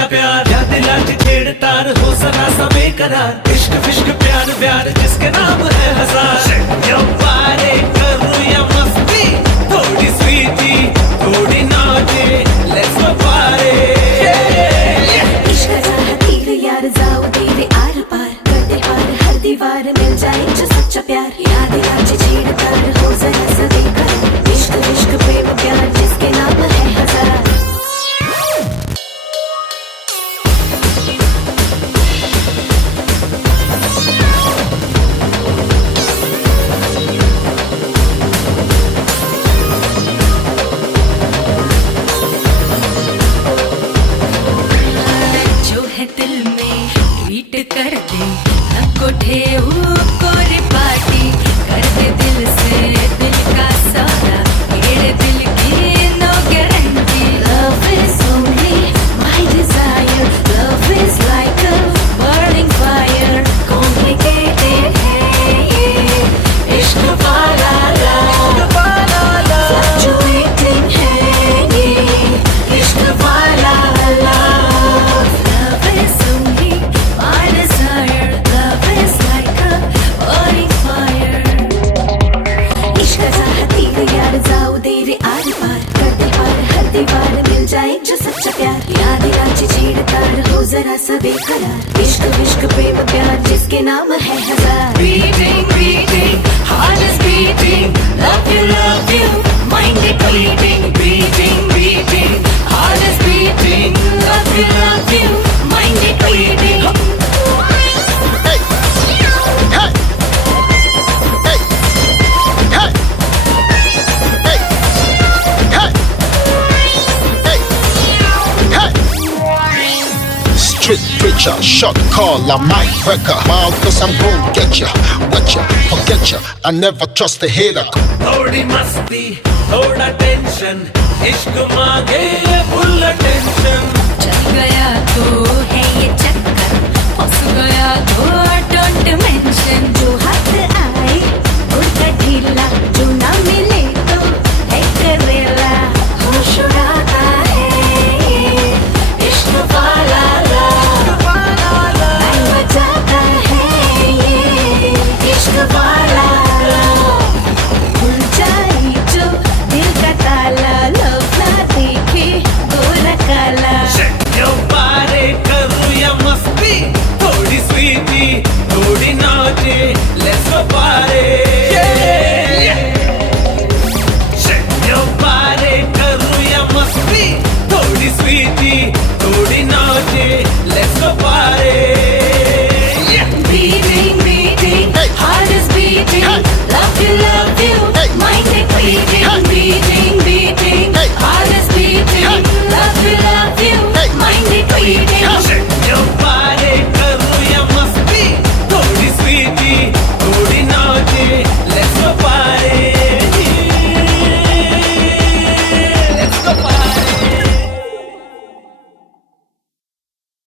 सच्चा प्यार या दिलाची छेड़ तार हो सना सा बेकरार इश्क फिश्क प्यार प्यार जिसके नाम है हजार या पारे करूं या मस्ती थोड़ी स्वीटी थोड़ी नाचे लेट्स गो पारे इश्क जहाँ तीर यार जाओ तेरे आर पार कर दे पार हर दीवार मिल जाए जो सच्चा प्यार याद आज छेड़ तार हो जरा सा बेकरार इश्क इश्क प्रेम प्यार जिसके नाम है हजार जो है दिल में ट्वीट कर दे सबको ठेऊ कोरे पार्टी कर दे दिल से दिल का सौदा मेरे दिल की no guarantee love is only my desire love is like a burning fire complicated है ये इश्क वाला फ्लक्चुएटिंग है ये इश्क वाला Love is only my desire. Love is like a burning fire. इश्क चाहती है यार जाओ तेरे आर पार कर दे पार हर दीवार मिल जाए जो सच्चा प्यार याद आज छेड़ तार हो जरा सा बेकरार इश्क विश्क प्रेम प्यार जिसके नाम है हजार Beating, beating, heart is beating. Love you, mind is bleeding. Beating, beating, heart is beating. Love you, mind is bleeding. Hey! Hey! Hey! Hey! Hey! Hey! Street preacher, short call, I might wreck her. Mild cause I'm gon' get ya, wet ya, forget ya. I never trust a hater. थोड़ी मस्ती थोड़ा tension इश्क मांगे full tension चल गया तो है ये चक्कर फंस गया तो डोंट मेंशन जो हाथ आए उड़ता ढीला जो ना मिले तो है करेला होश उड़ाता है ये इश्क वाला आई बजाता है ये इश्क वाला खुल जाए जो दिल का ताला लव ना देखे गोरा काला यो पारे करूं या मस्ती थोड़ी स्वीटी